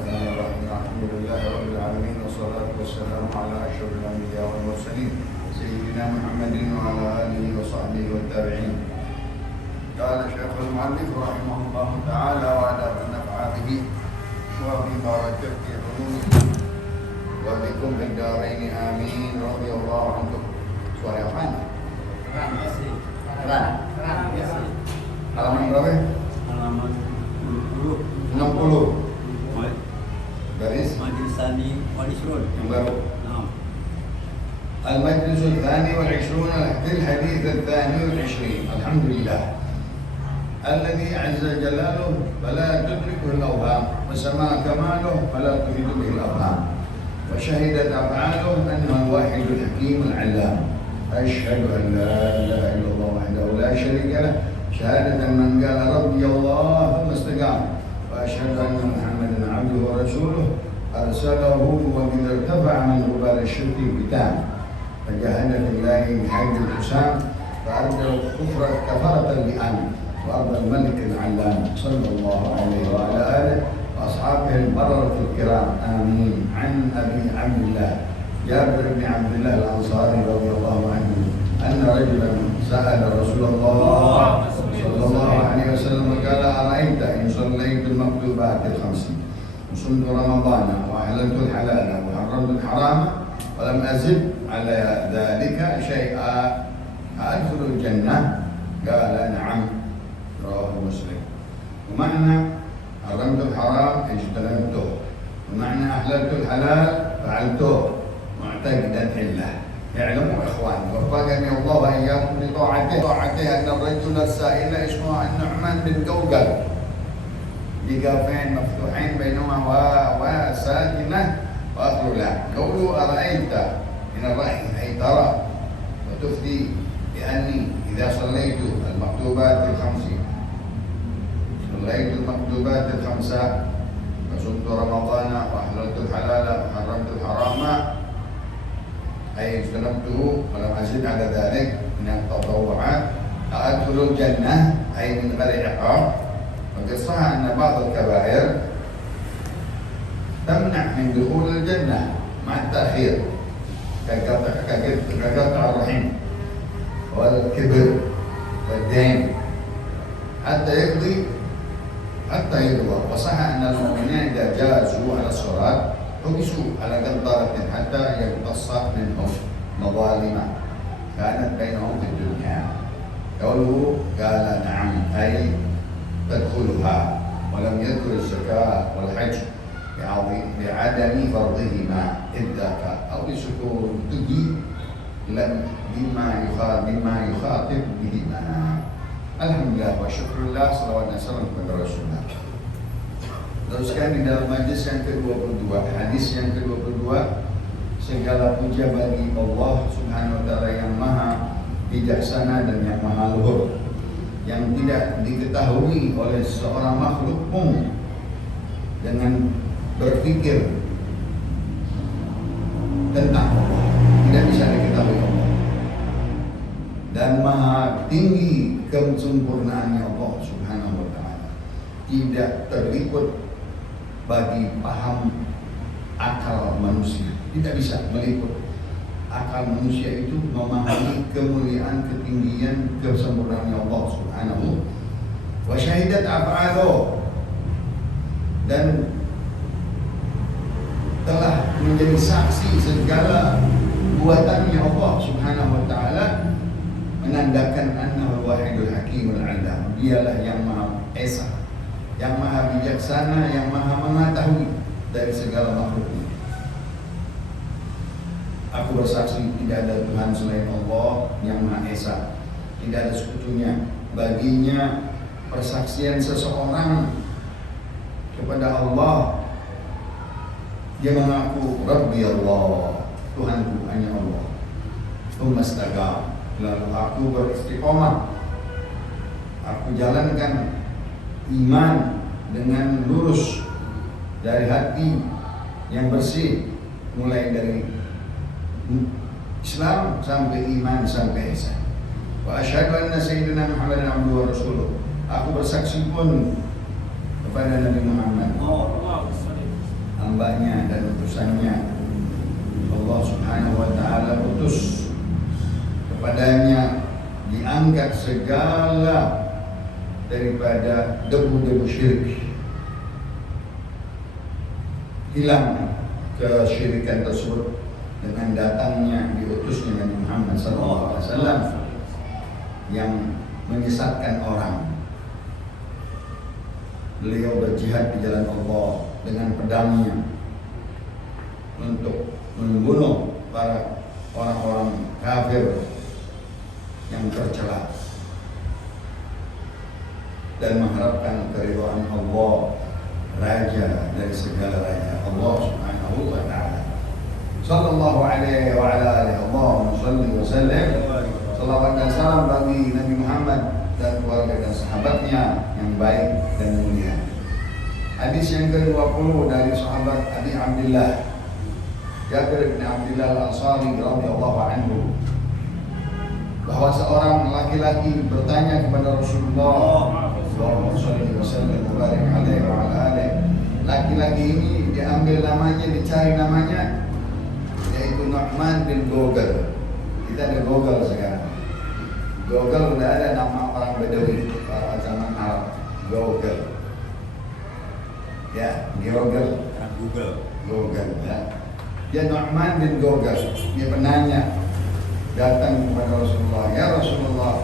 الرحمن الرحيم الحمد لله رب العالمين والصلاة والسلام على أشرف الأنبياء والمرسلين سيدنا محمد وعلى آله وصحبه والتابعين. قال شيخ المؤلف رحمه الله تعالى وعلى من نفع به وفي بركة علومه وبكم في الدارين آمين رضي الله عنكم. Suara apaan? Halaman berapa? Halaman 60. Garis Majlis Tsani wal Ishrun. yang baru. Naam. المجلس الثاني والعشرون في الحديث الثاني والعشرين. الحمد لله الذي عز جلاله فلا تدركه الأوهام وسما كماله فلا تحيط به الأوهام وشهدت أفعاله أنه الواحد الحكيم العلام. أشهد أن لا إله إلا الله وحده لا شريك له شهادة من قال ربي الله ثم استقام وأشهد أن محمدا عبده ورسوله أرسله وبذا ارتفع من غبار الشرك بتام فجاهد في الله بحج الحسام فأرجى الكفر كفرة اللئام وأرضى الملك العلام صلى الله عليه وعلى آله وأصحابه البررة الكرام آمين. عن أبي عبد الله جابر بن عبد الله الأنصاري رضي الله عنه أن رجلا سأل رسول الله صلى الله عليه وسلم قال أرأيت إن صليت المكتوبات الخمس وصمت رمضان وأحللت الحلال وحرمت الحرام ولم أزد على ذلك شيئا أدخل الجنة؟ قال نعم رواه مسلم. ومعنى حرمت الحرام اجتنبته ومعنى أحللت الحلال فعلته معتقدا إلا اعلموا إخواني وفقني الله وإياكم لطاعته أن الرجل السائل اسمه النعمان بن قوقل بقافين مفتوحين بينهما وساكنة وآخر لا. قوله أرأيت من الرأي أي ترى وتفتي بأني إذا صليت المكتوبات الخمسة وصمت رمضان وأحللت الحلال وحرمت الحرام أي اجتنبته ولم أزد على ذلك من التطوعات أدخل الجنة أي من غير عقاب. وقد صح أن بعض الكبائر تمنع من دخول الجنة مع التأخير كقطع الرحم والكبر والدين حتى يقضي وصح أن المؤمنين إذا جازوا على الصلاة حبسوا على قنطرة حتى يقتص منهم مظالم كانت بينهم في الدنيا. قوله قال نعم أي تدخلها ولم يذكر الزكاة والحج لعدم فرضهما إذ ذاك أو لسكون تجي بما يخاطب بهما. Alhamdulillah wa syukurillah salawat dan salam kepada Rasulullah. Teruskan di dalam majlis yang ke-22, hadis yang ke-22, segala puja bagi Allah Subhanahu wa taala yang maha bijaksana dan yang maha luhur, yang tidak diketahui oleh seorang makhluk pun dengan berpikir tentang Allah, tidak bisa diketahui Allah, dan maha tinggi kesempurnaannya Allah Subhanahu wa taala, tidak terikut bagi paham akal manusia, tidak bisa meliput akal manusia itu memahami kemuliaan, ketinggian, kesempurnaan Allah Subhanahu wa syahidat af'aluh, dan telah menjadi saksi segala buatannya Allah Subhanahu wa taala, menandakan annahu wahidul hakimul alam, dialah yang maha esa, yang maha bijaksana, yang maha mengetahui dari segala makhluknya. Aku bersaksi tidak ada Tuhan selain Allah yang maha esa, tidak ada sekutunya. Baginya persaksian seseorang kepada Allah, dia mengaku Rabbi Allah, Tuhanku hanya Allah. Tsumma istaqam, lalu aku beristiqomah, aku jalankan iman dengan lurus dari hati yang bersih, mulai dari Islam sampai iman sampai ihsan. Wa asyhadu anna sayyidina Muhammadan abduhu wa rasuluh. Aku bersaksi pun kepada Nabi Muhammad hambanya dan utusannya. Allah subhanahu wa ta'ala utus kepadanya diangkat segala daripada debu-debu syirik, hilang kesyirikan tersebut dengan datangnya diutusnya Nabi Muhammad SAW yang menyesatkan orang. Beliau berjihad di jalan Allah dengan pedangnya untuk membunuh para orang-orang kafir yang tercela dan mengharapkan keridhaan Allah, Raja dari segala raja, Allah Subhanahu wa ta'ala. Sallallahu alaihi wa ala alihi Allahumma salli wa sallim. Salawat dan salam bagi Nabi Muhammad dan keluarga dan sahabatnya yang baik dan mulia. Hadis yang ke-20 dari sahabat Abi Abdullah Jabir bin Abdullah Al-Ansari radhiyallahu anhu, bahwa seorang laki-laki bertanya kepada Rasulullah sallallahu alaihi wasallam mubarak alaihi wa ala alihi. Laki-laki ini diambil namanya, dicari namanya, yaitu Nu'man bin Gogel. Kita ada Gogel sekarang. Gogel udah ada nama orang Badawi, para zaman Arab. Gogel. Ya, Gogel. Gogel ya. Dia Nu'man bin Gogel. Dia penanya, datang kepada Rasulullah, ya Rasulullah,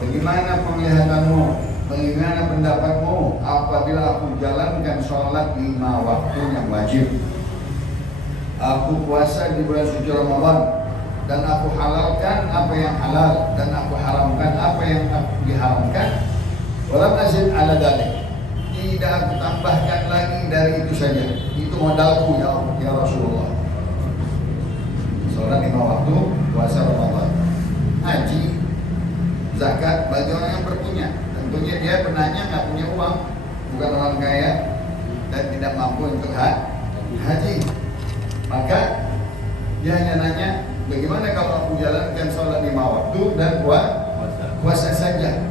bagaimana penglihatanmu? Bagaimana pendapatmu apabila aku jalankan sholat 5 waktu yang wajib? Aku puasa di bulan suci Ramadan, dan aku halalkan apa yang halal, dan aku haramkan apa yang diharamkan. Walam azid ala dzalik. Tidak aku tambahkan lagi dari itu saja. Itu modalku ya Rasulullah. Sholat 5 waktu, puasa Ramadan, haji, zakat bagi orang yang berpunya. Tentunya dia penanya nggak punya uang, bukan orang kaya dan tidak mampu untuk haji. Maka dia hanya nanya, bagaimana kalau aku jalankan sholat 5 waktu dan puasa saja?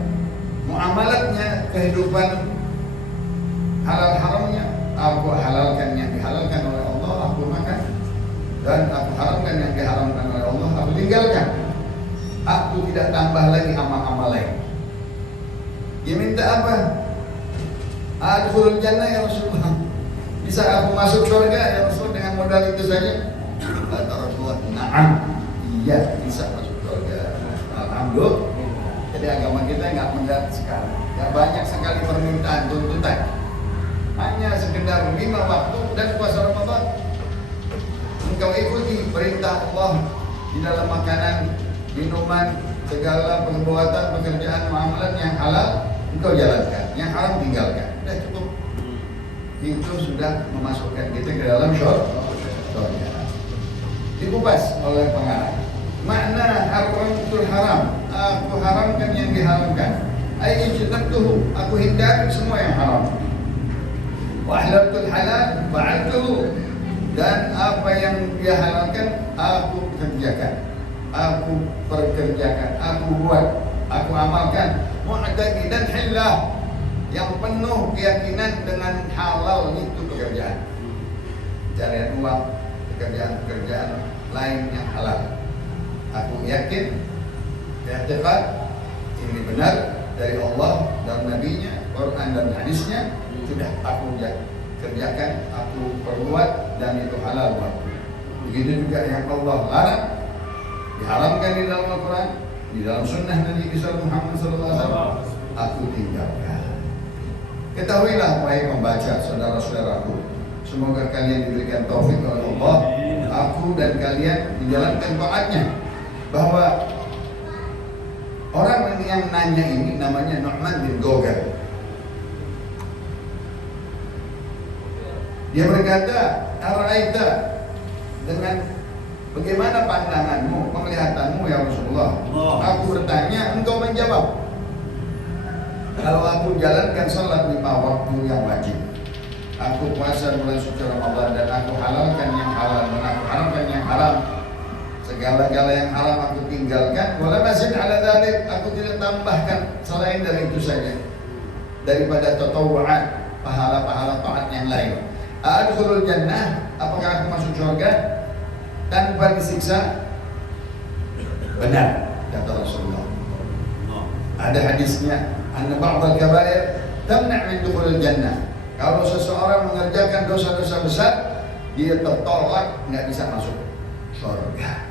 Muamalatnya, kehidupan halal haramnya, aku halalkan yang dihalalkan oleh Allah, aku makan, dan aku haramkan yang diharamkan oleh Allah, aku tinggalkan. Aku tidak tambah lagi amal-amal lain. Dia minta apa? Adkhulul jannah ya Rasulullah. Bisa aku masuk surga ya Rasul dengan modal itu saja? Kata Rasulullah, na'am. Iya, bisa masuk surga. Alhamdulillah. Jadi agama kita nggak berat sekarang. Ya banyak sekali permintaan, tuntutan. Hanya sekedar 5 waktu dan puasa Ramadan. Engkau ikuti perintah Allah di dalam makanan, minuman, segala perbuatan, pekerjaan, muamalat yang halal engkau jalankan, yang haram tinggalkan. Sudah cukup. Itu sudah memasukkan kita ke dalam surga. Dikupas oleh pengarang. Makna haramul haram, aku haramkan yang diharamkan. Ai ijtanabtuhu, aku hindari semua yang haram. Wa ahlaltul halal, fa'altuhu. Dan apa yang dia halalkan, aku kerjakan. Aku perkerjakan, aku buat, aku amalkan. Mu'taqidan hillah, yang penuh keyakinan dengan halal itu pekerjaan. Carian uang, pekerjaan-pekerjaan lain yang halal. Aku yakin, i'tiqad ini benar dari Allah dan Nabi-Nya, Quran dan hadisnya, sudah aku kerjakan, aku perbuat, dan itu halal buatku. Begitu juga yang Allah larang, diharamkan di dalam Al-Quran, di dalam sunnah Nabi Muhammad SAW, aku tinggalkan. Ketahuilah wahai pembaca, saudara-saudaraku, semoga kalian diberikan taufik oleh Allah, aku dan kalian menjalankan taatnya, bahwa orang yang nanya ini namanya Nu'man bin Gogel. Dia berkata, "Ara'aita, dengan bagaimana pandanganmu, penglihatanmu ya Rasulullah?" Aku bertanya, engkau menjawab. Kalau aku jalankan salat 5 waktu yang wajib, aku puasa bulan suci Ramadan, dan aku halalkan yang halal dan aku haramkan yang haram, segala-gala yang haram aku tinggalkan, wala mazid ala dzalik, aku tidak tambahkan selain dari itu saja, daripada tatawu'at, pahala-pahala taat yang lain. Adkhulul jannah, apakah aku masuk surga tanpa disiksa? Benar, kata Rasulullah. Ada hadisnya, anna ba'dal kabair tamna' min dukhulil jannah. Kalau seseorang mengerjakan dosa-dosa besar, dia tertolak, nggak bisa masuk surga.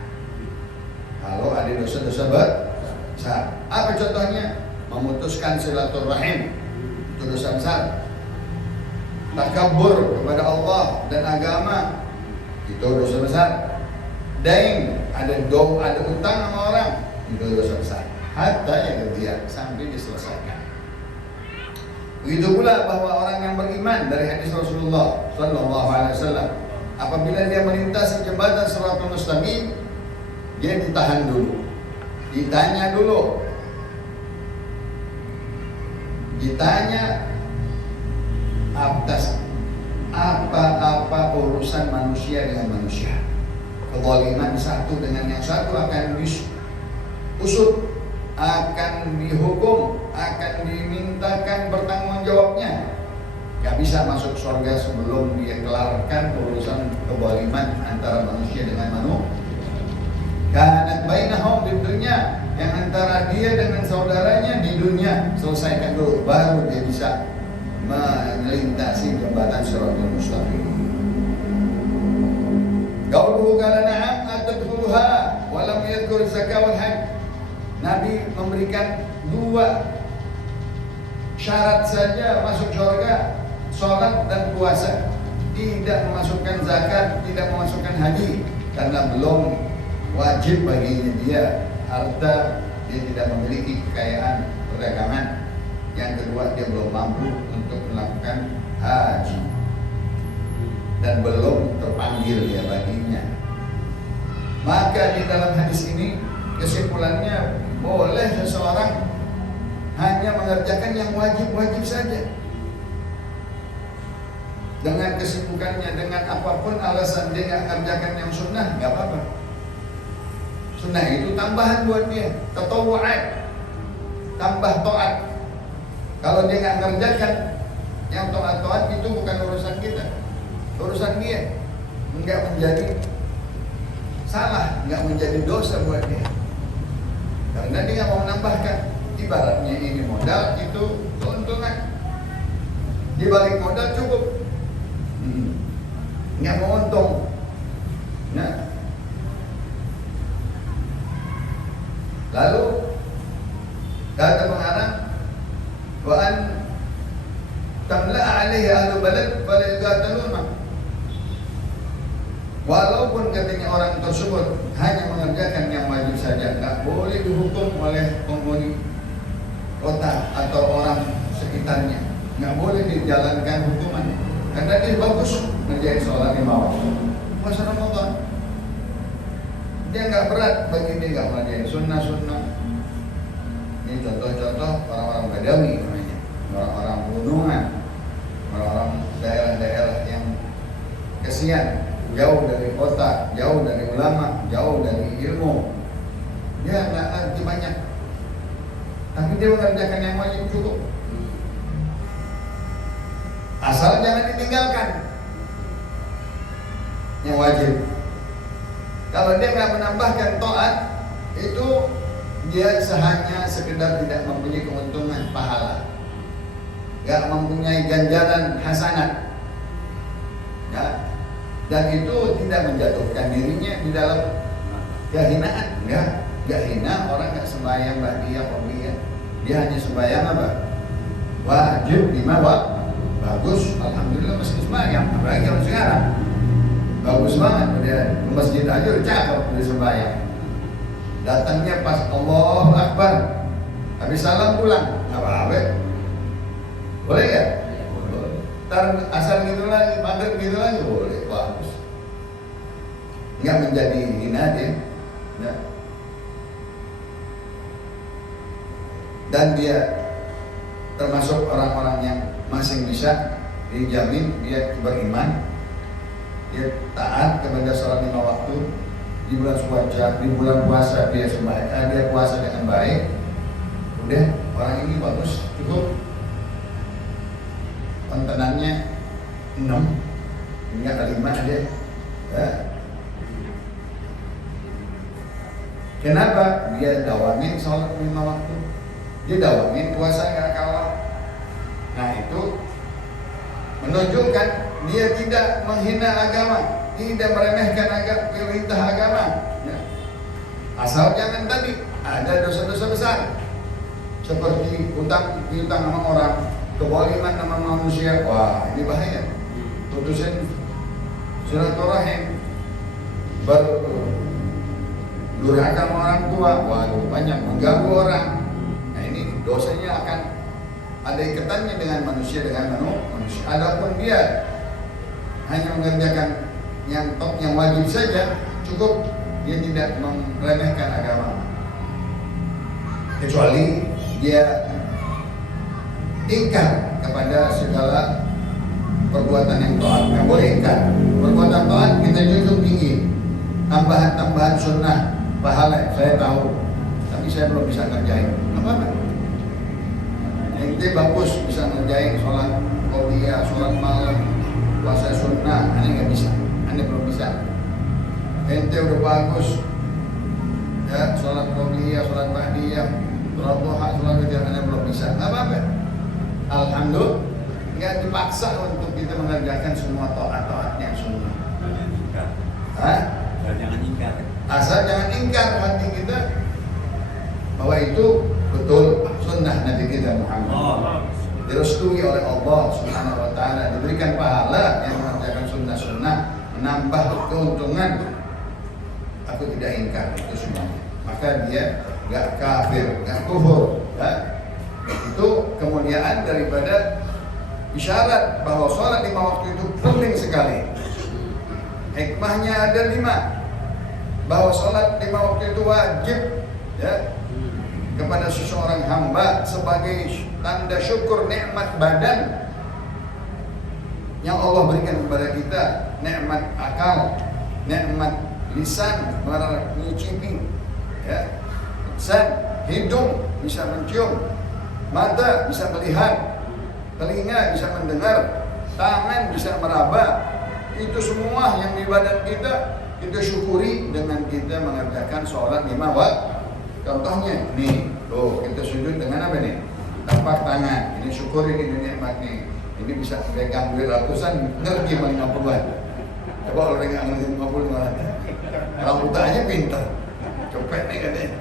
Kalau ada dosa-dosa besar, apa contohnya? Memutuskan silaturahim, itu dosa besar. Takabur kepada Allah dan agama, itu dosa besar. Dain, ada utang sama orang, itu dosa besar. Hatta yang dia sampai diselesaikan. Begitu pula bahwa orang yang beriman, dari hadis Rasulullah Sallallahu Alaihi Wasallam, apabila dia melintasi jembatan Shiratal Mustaqim, dia ditahan dulu, ditanya dulu, ditanya atas apa-apa urusan manusia dengan manusia. Kezaliman satu dengan yang satu akan diusut, akan dihukum, akan dimintakan bertanggungjawabnya. Gak bisa masuk surga sebelum dia kelarkan urusan kezaliman antara manusia dengan manusia. Kanat bainahum di dunia, yang antara dia dengan saudaranya di dunia, selesaikan dulu, baru dia bisa melintasi jembatan Shiratal Mustaqim. Qauluhu qala na'am atadkhuluha wa lam yadhkur zakah wal hajj. Nabi memberikan 2 syarat saja masuk surga, sholat dan puasa. Tidak memasukkan zakat, tidak memasukkan haji, karena belum wajib baginya dia harta, dia tidak memiliki kekayaan perdagangan. Yang kedua, dia belum mampu untuk melakukan haji dan belum terpanggil dia baginya. Maka di dalam hadis ini kesimpulannya, boleh seseorang hanya mengerjakan yang wajib-wajib saja. Dengan kesibukannya, dengan apapun alasan dia nggak kerjakan yang sunnah, nggak apa-apa. Sunnah itu tambahan buat dia, tatawu'at, tambah taat. Kalau dia nggak ngerjakan yang taat-taat, itu bukan urusan kita, urusan dia. Nggak menjadi salah, nggak menjadi dosa buat dia, karena dia nggak mau menambahkan. Ibaratnya ini modal, itu keuntungan. Di balik modal cukup, nggak mau untung. Nah, lalu kata pengarang, wa an tamla'a alaihi ahlu balad fala yuqataluna. Walaupun katanya orang tersebut hanya mengerjakan yang wajib saja, tak boleh dihukum oleh penghuni kota atau orang sekitarnya, nggak boleh dijalankan hukuman, karena dia bagus menjadi sholat 5 waktu puasa Ramadan. Dia nggak berat bagi dia, nggak menjadi sunnah-sunnah. Ini contoh-contoh orang-orang Badawi namanya, orang-orang pegunungan, orang-orang daerah-daerah yang kesian, jauh dari kota, jauh dari ulama, jauh dari ilmu. Dia nggak ngerti banyak, tapi dia mengerjakan yang wajib cukup. Asal jangan ditinggalkan yang wajib. Kalau dia nggak menambahkan taat, itu dia hanya sekedar tidak mempunyai keuntungan pahala, nggak mempunyai ganjaran hasanat, ya. Dan itu tidak menjatuhkan dirinya di dalam kehinaan. Nggak hina orang nggak sembahyang dia pembelian. Dia hanya sembahyang apa? Wajib 5 waktu. Bagus, alhamdulillah masih sembahyang. Apalagi orang sekarang bagus banget, dia ke masjid aja udah cakep dia sembahyang. Datangnya pas Allahu Akbar, habis salam pulang, nggak apa-apa. Boleh ya? Ntar asal gitu lagi, maghrib gitu lagi, boleh, bagus. Nggak menjadi hina dia, ya. Dan dia termasuk orang-orang yang masih bisa dijamin dia beriman, dia taat kepada sholat 5 waktu di bulan puasa, di bulan puasa dia dia puasa dengan baik. Udah, orang ini bagus, cukup. Kontenannya 6, punya kalimat dia. Ya. Kenapa? Dia dawamin sholat 5 waktu. Dia dawamin puasa nggak kalah. Nah itu menunjukkan dia tidak menghina agama, tidak meremehkan perintah agama. Ya. Asal jangan tadi ada dosa-dosa besar seperti piutang sama orang, kezaliman sama manusia. Wah ini bahaya. Putusin silaturahim, berdurhaka sama orang tua, waduh banyak mengganggu orang. Nah ini dosanya akan ada ikatannya dengan manusia, manusia. Adapun dia hanya mengerjakan yang wajib saja cukup, dia tidak meremehkan agama. Kecuali dia ingkar kepada segala perbuatan yang taat, nggak boleh ingkar. Perbuatan taat kita junjung tinggi, tambahan sunnah, pahala saya tahu, tapi saya belum bisa ngerjain. Apa? Ente bagus bisa ngerjain sholat qabliyah, sholat malam, puasa sunnah, ane nggak bisa, ane belum bisa. Ente udah bagus, ya sholat qabliyah, sholat ba'diyah, sholat duha, sholat witir, ane belum bisa. Nggak apa-apa. Alhamdulillah, nggak dipaksa untuk kita mengerjakan semua taat yang sunnah. Jangan ingkar. Asal jangan ingkar hati kita bahwa itu betul sunnah Nabi kita Muhammad. Direstui oleh Allah Subhanahu wa taala, diberikan pahala yang mengerjakan sunnah-sunnah, menambah keuntungan. Aku tidak ingkar itu semua. Maka dia enggak kafir, enggak kufur, ya. Itu kemuliaan daripada isyarat bahwa sholat 5 waktu itu penting sekali. Hikmahnya ada 5. Bahwa sholat 5 waktu itu wajib, ya, kepada seseorang hamba sebagai tanda syukur nikmat badan yang Allah berikan kepada kita, nikmat akal, nikmat lisan menyicipi, ya, lisan, hidung bisa mencium, mata bisa melihat, telinga bisa mendengar, tangan bisa meraba. Itu semua yang di badan kita syukuri dengan kita mengerjakan sholat 5 waktu. Contohnya, nih, tuh kita sujud dengan apa nih? Tapak tangan, ini syukuri ini nikmat nih. Ini bisa pegang duit ratusan, ngerti 50-an. Coba kalau nggak ngerti 50 malah. Orang buta aja pintar, copet nih katanya.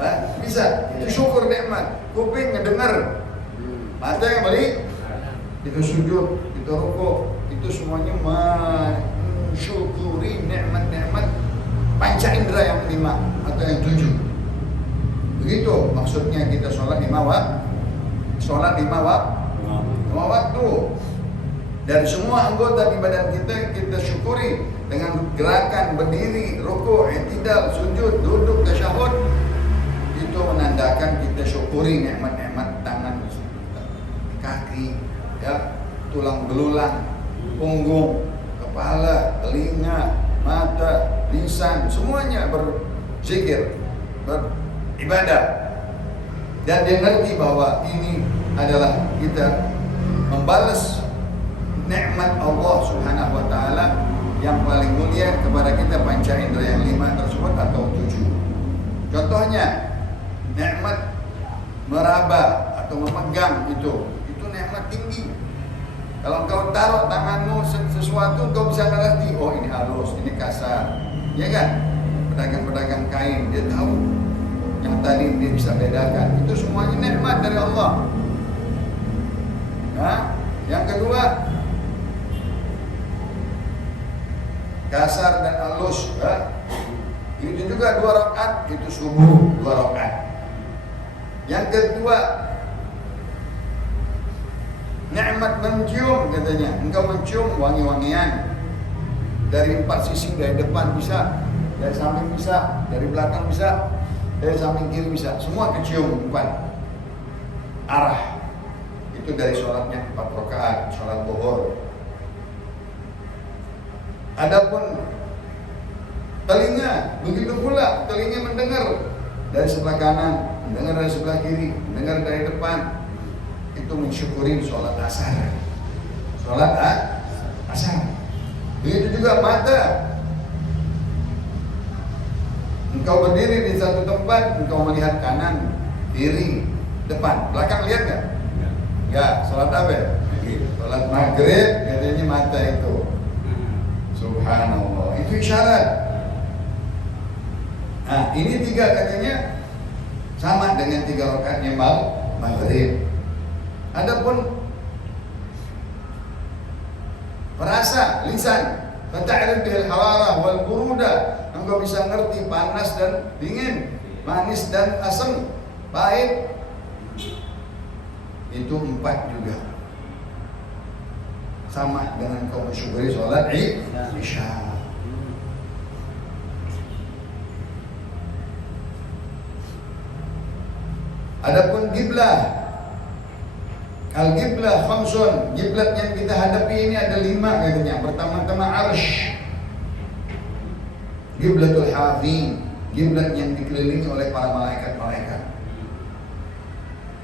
Nah, bisa, itu syukur nikmat. Kuping ngedenger, mata yang balik, itu sujud, itu rukuk, itu semuanya mensyukuri nikmat-nikmat panca indera yang 5 atau yang 7. Begitu maksudnya kita sholat 5 waktu. Sholat 5 waktu. Dari semua anggota di badan kita syukuri dengan gerakan berdiri, rukuk, i'tidal, sujud, duduk, tasyahud. Itu menandakan kita syukuri nikmat-nikmat tangan, kaki, ya, tulang belulang, punggung, kepala, telinga, mata, lisan, semuanya berzikir, beribadah. Dan dia ngerti bahwa ini adalah kita membalas nikmat Allah Subhanahu wa taala yang paling mulia kepada kita, panca indera yang 5 tersebut atau 7. Contohnya nikmat meraba atau memegang, itu nikmat tinggi. Kalau engkau taruh tanganmu sesuatu, engkau bisa ngerti, oh ini halus, ini kasar, ya kan? Pedagang-pedagang kain, dia tahu yang tadi, dia bisa bedakan. Itu semuanya nikmat dari Allah. Nah, yang kedua, kasar dan halus, ya. Itu juga 2 rakaat, itu subuh 2 rakaat. Yang kedua, nikmat mencium katanya. Engkau mencium wangi-wangian dari 4 sisi, dari depan bisa, dari samping bisa, dari belakang bisa, dari samping kiri bisa, semua kecium 4 arah. Itu dari sholatnya 4 rakaat, sholat zuhur. Adapun telinga, begitu pula telinga mendengar dari sebelah kanan, mendengar dari sebelah kiri, mendengar dari depan. Itu mensyukuri sholat asar. Sholat asar. Begitu juga mata. Engkau berdiri di satu tempat, engkau melihat kanan, kiri, depan, belakang lihat nggak? Nggak. Salat apa ya? Salat maghrib, katanya mata itu. Subhanallah, itu isyarat. Nah, ini 3 katanya sama dengan 3 rakaatnya maghrib. Adapun perasa, lisan, fata'rif bihil hararah wal buruda, engkau bisa ngerti panas dan dingin, manis dan asam, pahit. Itu 4 juga. Sama dengan kau mensyukuri sholat isya. Adapun kiblah, al-qiblah khamsun, kiblat yang kita hadapi ini ada 5 katanya. Pertama-tama arsh, qiblatul hafin, kiblat yang dikelilingi oleh para malaikat-malaikat.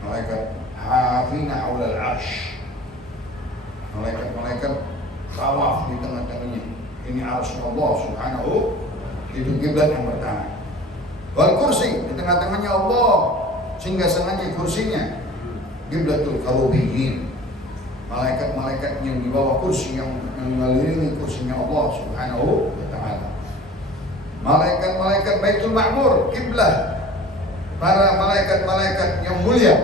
Malaikat hafina haulal arsh. Malaikat-malaikat tawaf di tengah-tengahnya. Ini arsh Allah subhanahu, itu kiblat yang pertama. Wal kursi, di tengah-tengahnya Allah, singgasananya kursinya. Qiblatul karubiyin, malaikat-malaikat yang di bawah kursi, yang mengelilingi kursinya Allah subhanahu wa ta'ala. Malaikat-malaikat Baitul Ma'mur, kiblah para malaikat-malaikat yang mulia,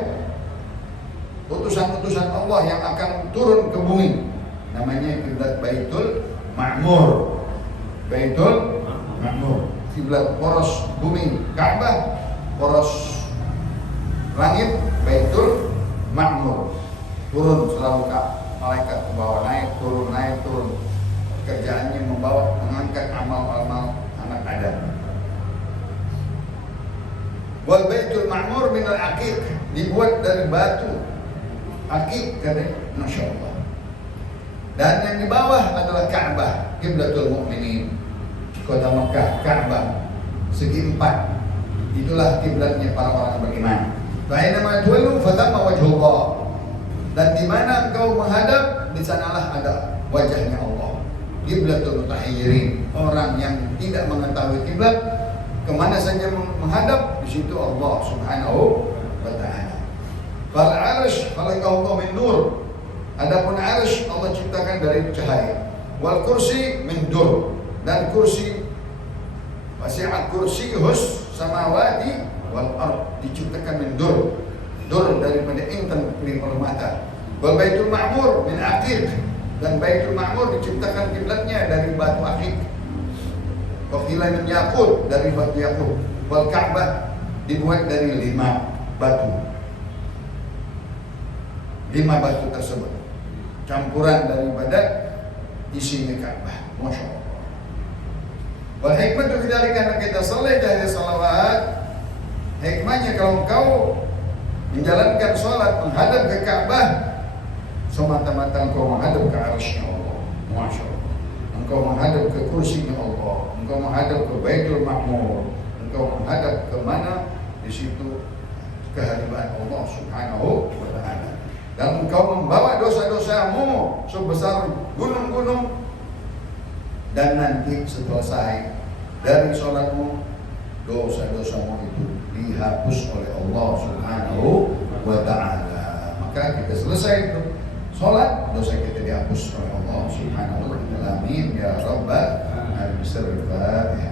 utusan-utusan Allah yang akan turun ke bumi, namanya kiblat Baitul Ma'mur. Baitul Ma'mur, kiblat poros bumi Ka'bah, poros langit Baitul Ma'mur. Turun selalu malaikat ke bawah, naik turun, kerjaannya membawa, mengangkat amal-amal anak Adam. Wal Baitul Ma'mur minal aqiq, dibuat dari batu aqiq, katanya, Masya Allah. Dan yang di bawah adalah Ka'bah, kiblatul mu'minin, kota Mekah, Ka'bah segi 4. Itulah kiblatnya para orang yang beriman. Bainama tuwallu fatamma wajhullah. Dan di mana engkau menghadap, di sanalah ada wajahnya Allah. Qiblatul mutahayyirin, orang yang tidak mengetahui kiblat, kemana saja menghadap, di situ Allah subhanahu wa ta'ala. Fal arsh khalaqahu min nur. Adapun arsh Allah ciptakan dari cahaya. Wal kursi min dur. Dan kursi, wasi'at kursiyuhus samawati wal ard, diciptakan min dur daripada intan di permata. Wal Baitul Ma'mur min aqiq, dan Baitul Ma'mur diciptakan kiblatnya dari batu aqiq. Wa qila min yaqut, dari batu yaqut. Wal Ka'bah dibuat dari 5 batu. 5 batu tersebut campuran daripada isinya Ka'bah. Masya Allah. Wal hikmatu bidzalika anna kita salih dari salawat. Hikmahnya kalau engkau menjalankan sholat menghadap ke Ka'bah, semata-mata engkau menghadap ke arsy Allah. Masya Allah. Engkau menghadap ke kursinya Allah, engkau menghadap ke Baitul Ma'mur, engkau menghadap ke mana, di situ kehadiran Allah subhanahu wa ta'ala. Dan engkau membawa dosa-dosamu sebesar gunung-gunung, dan nanti selesai dari sholatmu, dosa-dosamu itu dihapus oleh Allah subhanahu wa ta'ala. Maka kita selesai itu sholat, dosa kita dihapus oleh Allah subhanahu wa ta'ala. Amin ya rabbal alamin.